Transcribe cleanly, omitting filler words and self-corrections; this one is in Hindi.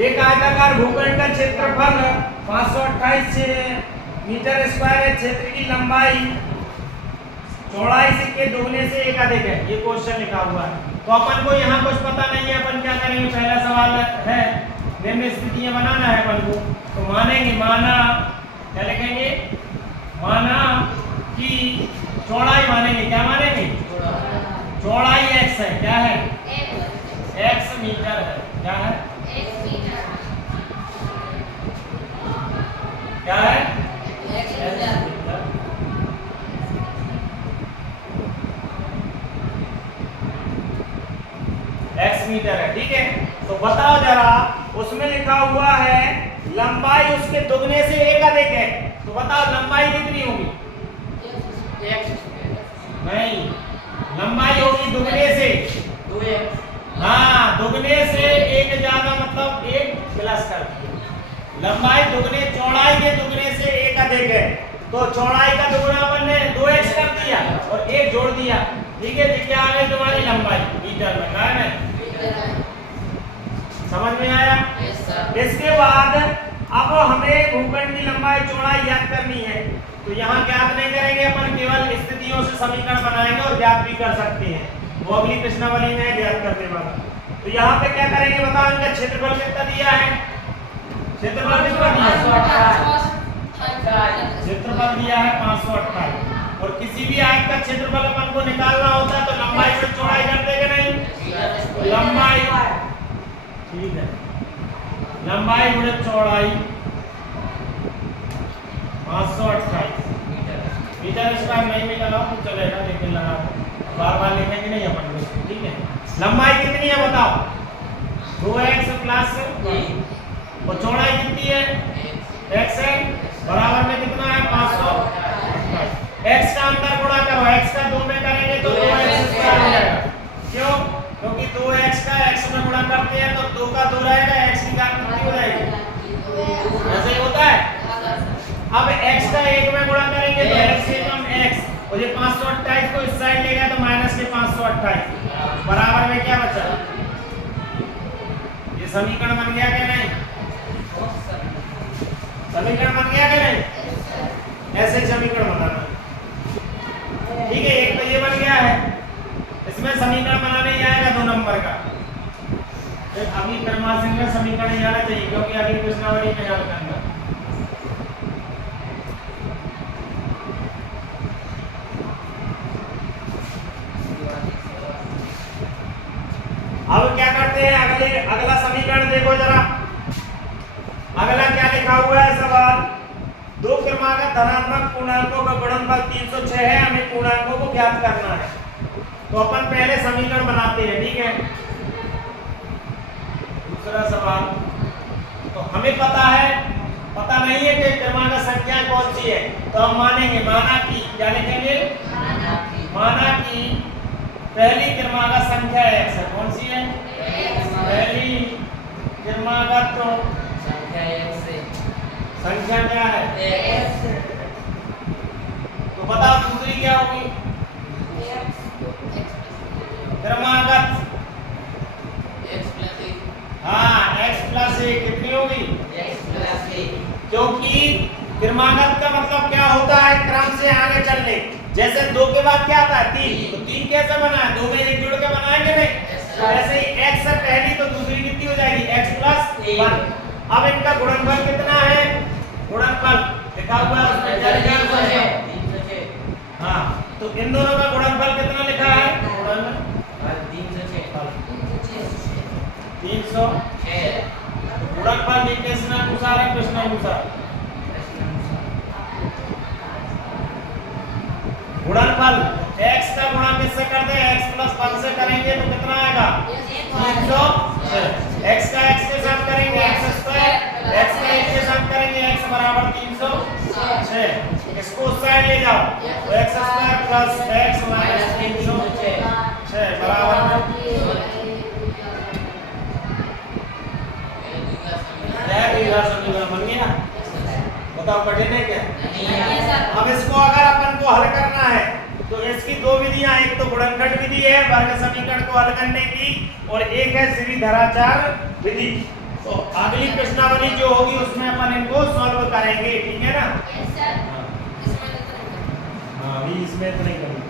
एक आयताकार भूखंड का क्षेत्रफल 528 मीटर स्क्वायर है। क्षेत्र की लंबाई चौड़ाई से के दुगने से एक अधिक है। ये क्वेश्चन लिखा हुआ है। तो अपन को यहाँ कुछ पता नहीं है, अपन क्या करेंगे, पहला सवाल है निम्न स्थितियां बनाना है अपन को। तो मानेंगे, माना क्या लिखेंगे, माना कि चौड़ाई मानेंगे, क्या मानेंगे, चौड़ाई x है, क्या है, x मीटर है, क्या है, क्या है, x मीटर है। ठीक है, तो बताओ जरा, उसमें लिखा हुआ है लंबाई उसके दुगने से एक अधिक है। तो बताओ लंबाई कितनी होगी, नहीं, लंबाई होगी दुगने से, 2x। हाँ, दुगने से एक ज्यादा मतलब एक प्लस कर दिया। लंबाई दुगने, चौड़ाई के दुगने से एक अधिक है। तो चौड़ाई का दुगना अपन ने 2x कर दिया और एक जोड़ दिया। ठीक है, तो क्या आ गई तुम्हारी लंबाई मीटर में, क्या है, समझ में आया। इसके बाद अब हमें भूखंड की लंबाई चौड़ाई ज्ञात करनी है। तो यहाँ ज्ञात नहीं करेंगे अपन, केवल स्थितियों से समीकरण बनाएंगे और ज्ञात भी कर सकते हैं। वो अगली प्रश्नावली में ज्ञात करने वाला। तो यहाँ पे क्या करेंगे बताओ, इनका क्षेत्रफल कितना दिया है, क्षेत्रफल कितना दिया है, क्षेत्रफल दिया है 528। और किसी भी आयत का क्षेत्रफल अपन को निकालना होता है तो लंबाई से चौड़ाई कर देगा, नहीं, लंबाई, ठीक है, लंबाई गुणे चौड़ाई 528 मीटर स्क्वायर। नहीं भी लगाओ तो चलेगा, लेकिन लगा बार बार लिखेंगे नहीं अपन लोग। ठीक है, लंबाई कितनी है बताओ, 2x प्लस और चौड़ाई कितनी है, x है, बराबर में कितना है 528। x का अंतर गुणा करो, x का 2 में करेंगे तो 2x स्क्वायर हो जाएगा। क्यों, क्योंकि 2x का x में गुणा करते हैं तो 2 का 2 रहेगा, x की घात कितनी हो जाएगी, ऐसे ही होता है। अब x का 1 में गुणा करेंगे तो x से कम x, और ये 528 को इस साइड ले गए तो माइनस के 528 बराबर में क्या बचा, ये समीकरण बन गया क्या नहीं, समीकरण बन गया क्या नहीं, ऐसे समीकरण बनाना। ठीक है, एक तो ये बन गया है, इसमें समीकरण बनाने ही आएगा 2 नंबर का। फिर अभी क्रमांकन में समीकरण ही आना चाहिए, क्योंकि अगली प्रश्नावली में याद करना। अब क्या करते हैं, अगला समीकरण देखो जरा। अगला क्या लिखा हुआ है सवाल, दो क्रमागत धनात्मक पूर्णांकों का गुणनफल 306 है, हमें पूर्णांकों को ज्ञात करना है। तो अपन पहले समीकरण बनाते हैं। ठीक है, दूसरा सवाल, तो हमें पता नहीं है कि क्रमागत संख्या कौन सी है, तो हम मानेंगे, माना कि, क्या लिखेंगे, माना कि पहली क्रमागत संख्या x है। कौन सी है, पहली क्रमागत संख्या x है, संख्या क्या है, x। तो बताओ दूसरी क्या होगी, क्रमागत x प्लस 1। हाँ, x प्लस 1 कितनी होगी, x प्लस 1, क्योंकि क्रमागत का मतलब क्या होता है, क्रम से आगे चलने। जैसे 2 के बाद क्या आता है 3, तो 3 कैसे बना है, 2 में 1 जोड़ के बनाएंगे नहीं। तो ऐसे ही x है पहली, तो दूसरी कितनी हो जाएगी, x प्लस 1। अब इनका गुणनफल कितना है, गुणनफल लिखा हुआ है उसमें, क्या लिखा है, 306। हाँ, तो इन दोनों का गुणनफल कितना लिखा है, गुणनफल 306। गुणनफल निष्कर्षानुसार है, प्रश्नानुसार, गुणनफल x का गुणा किससे करते हैं, x प्लस 1 से करेंगे तो कितना आएगा, 306। x का x के साथ करेंगे x स्क्वायर, x का x के साथ करेंगे x बराबर 306। इसको उस साइड ले जाओ तो x square plus x minus 306 बराबर समीकरण बन गया। बताओ कठिन है क्या, अब इसको अगर अपन को हल करना है तो इसकी 2 विधियां, एक तो गुणनखंड विधि है वर्ग समीकरण को हल करने की, और एक है श्रीधराचार्य विधि। तो अगली प्रश्नावली जो होगी उसमें अपन इनको सॉल्व करेंगे, ठीक है ना? हाँ, अभी इसमें तो नहीं करेंगे।